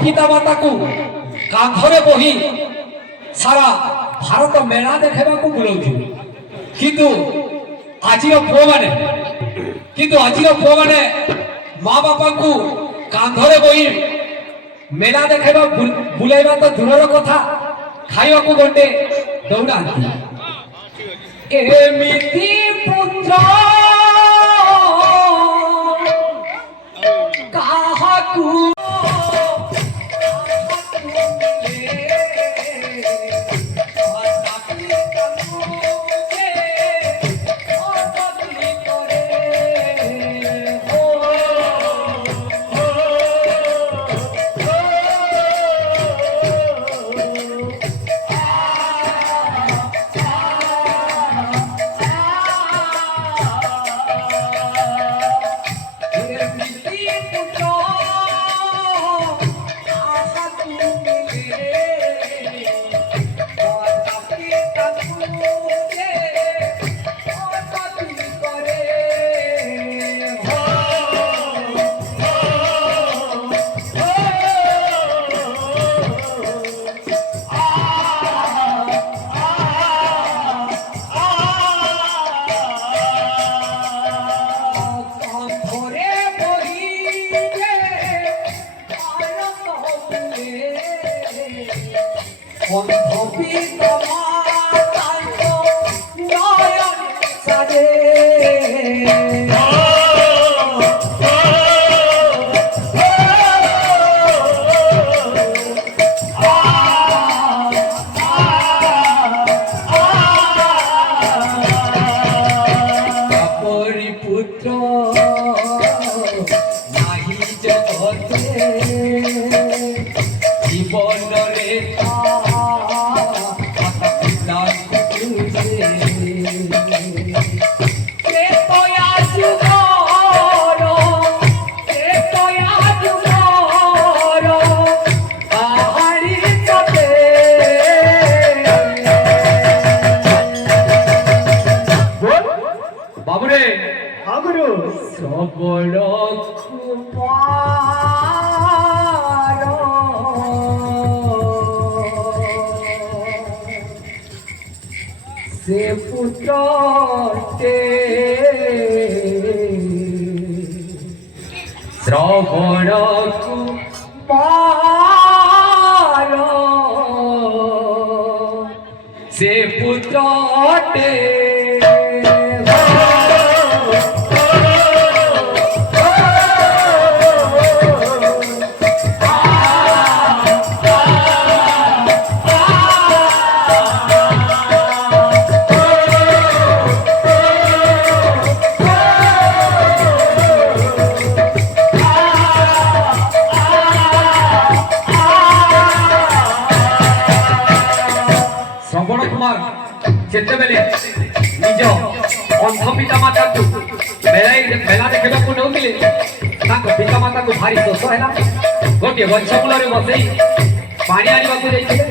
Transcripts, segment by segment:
পিতা মাতাକୁ କାନ୍ଧରେ ବୋହି ସାରା ଭାରତ ମେଳା ଦେଖାଇବାକୁ ବୁଲଉଥିଲେ। କିନ୍ତୁ ଆଜିର ପୁଅମାନେ ମା ବାପାଙ୍କୁ କାନ୍ଧରେ ବୋହି ମେଳା ଦେଖାଇବା ବୁଲାଇବା ତ ଦୂରର କଥା, ଖାଇବାକୁ ଗଣ୍ଡେ ଦୌଡ଼ାନ୍ତି। ଏମିତି ପୁତ୍ର କାହାକୁ से पुत्रटे श्रवण कुमार से पुत्रटे ଯେତେବେଳେ ନିଜ ଅନ୍ଧ ପିତା ମାତାକୁ ମେଳା ଦେଖିବାକୁ ନେଉଥିଲେ ତାଙ୍କ ପିତା ମାତାକୁ ଭାରି ଶୋଷ ହେଲା। ଗୋଟିଏ ଗଛ ମୂଳରେ ବସେଇ ପାଣି ଆଣିବାକୁ ଯାଇଥିଲେ।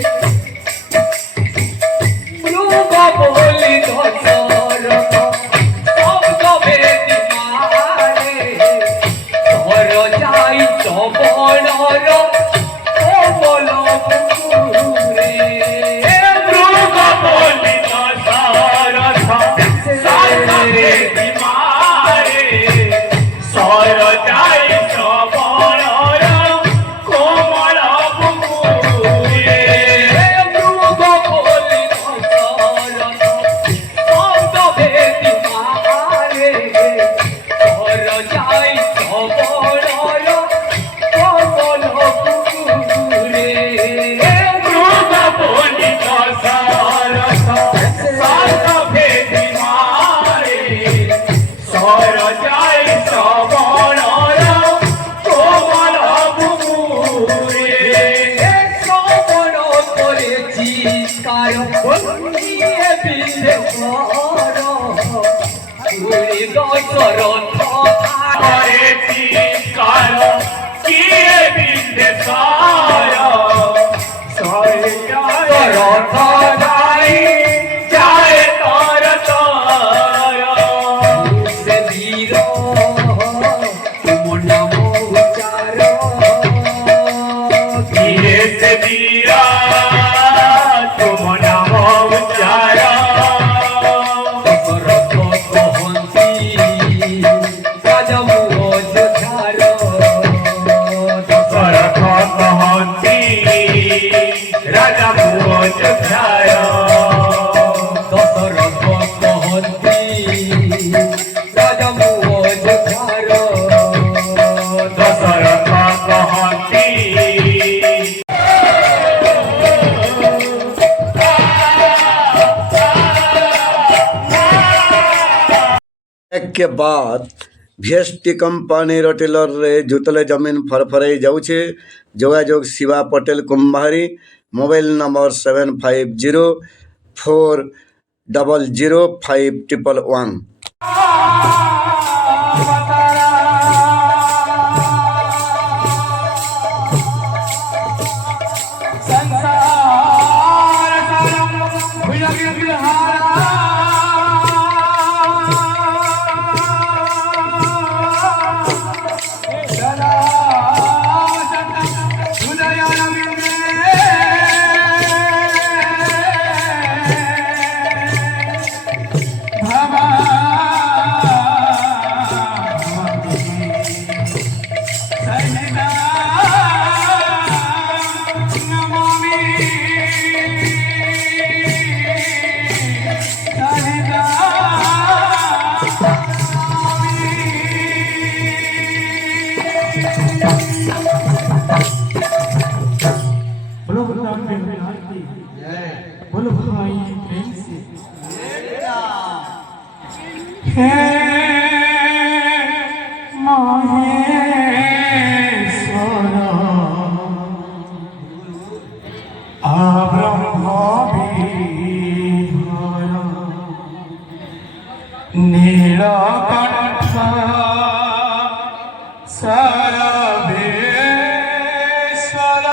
से दिया तुम नाम उच्चारा দশরথ কহন্তি রাজা অযোধ্যার दशरथ कहती राजा भोज ध्याया দশরথ কহন্তি রাজা অযোধ্যার दशरथ कहती के बाद ভিএসটি कंपनी टेलर रे जोतले जमीन फरफरे जाऊे जोगाजोग शिवा पटेल कुंभारी मोबाइल नंबर 7504005111। बोलो भाई प्रेम से हे महेश्वर ब्रह्म विहार नीलकंठ सर्वेश्वर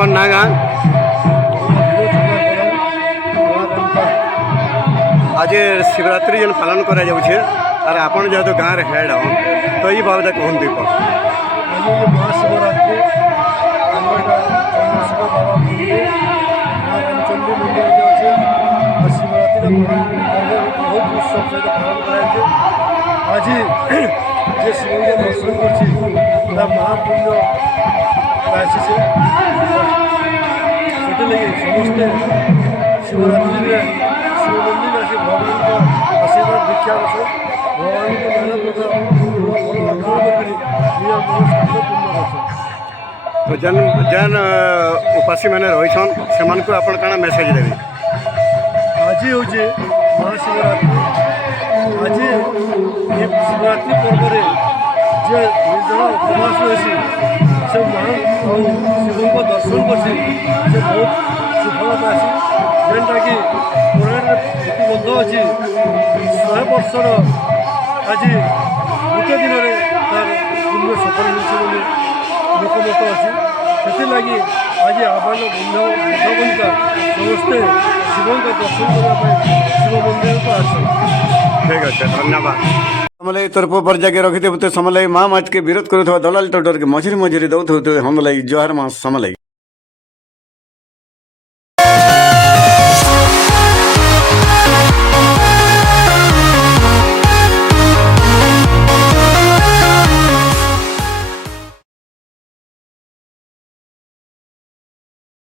ଆପଣଙ୍କର ନାଁ ଗାଁ ଆଜି ଶିବରାତ୍ରି ଯେନ୍ ପାଳନ କରାଯାଉଛେ ଆର୍ ଆପଣ ଯେହେତୁ ଗାଁରେ ହେଡ୍ ହନ୍ ତ ଏଇ ବାବଦରେ କୁହନ୍ତୁ କ'ଣ ଆଜି ମହାଶିବରାତ୍ରି ଆମର ଏଇଟା ଚନ୍ଦ୍ରଶେଖର ବାବା ମନ୍ଦିର ମା ରାମଚଣ୍ଡୀ ମନ୍ଦିରରେ ଅଛି ଆଉ ଶିବରାତ୍ରିର ବହୁତ ଉତ୍ସବ ସହିତ ପାଳନ କରାଯାଉଛି ଆଜି ଯେ ଶିବଙ୍କୁ ଦର୍ଶନ କରୁଛି ତା ମହାପୁଣ୍ୟ ଆସିছে ସେଥିଲାଗି ସମସ୍ତେ ଶିବରାତ୍ରିରେ ଶିବ ମନ୍ଦିର ଆସି ଭଗବାନଙ୍କ ଆଶୀର୍ବାଦ ଭିକ୍ଷା ଅଛେ ଭଗବାନଙ୍କୁ ନାନା ପ୍ରକାର ଭଲ ଅର୍ପଣ କରିକିରି ନିଜ ମନସ୍କାମନା ପୂର୍ଣ୍ଣ କରୁଛନ୍ ତ ଯେନ୍ ଉପାସୀମାନେ ରହିଛନ୍ ସେମାନଙ୍କୁ ଆପଣ କାଣା ମେସେଜ୍ ଦେବେ ଆଜି ହେଉଛି ମହାଶିବରାତ୍ରି ଆଜି ଏ ଶିବରାତ୍ରି ପର୍ବରେ ଯେ ନିର୍ଜଳ ଉପବାସ ରହିଛି ସେ ମହାନ ଆଉ ଶିବଙ୍କ ଦର୍ଶନ କରିଛି ସେ ବହୁତ ସୁଫଳ ପାଇଛି ଯେନ୍ଟାକି ପୁରାଣରେ ଲିପିବଦ୍ଧ ଅଛି 100 ବର୍ଷର ଆଜି ଗୋଟେ ଦିନରେ ତାର ପୁଣ୍ୟ ସଫଳ ମିଳିଛି ବୋଲି ଲୋକମତ ଅଛି ସେଥିଲାଗି ଆଜି ଆହ୍ୱାନ ବୃଦ୍ଧବନିତା ସମସ୍ତେ ଶିବଙ୍କ ଦର୍ଶନ କରିବା ପାଇଁ ଶିବ ମନ୍ଦିରକୁ ଆସେ ঠিক আছে ধন্যবাদ সমলাই তরফ পর জায়গায় রখিতে সমলাই মা মাছকে বিরোধ করুথবা দলাল টটরকে মঝিরে মঝিরে দৌথ সমলাই জোহার মা সমলাই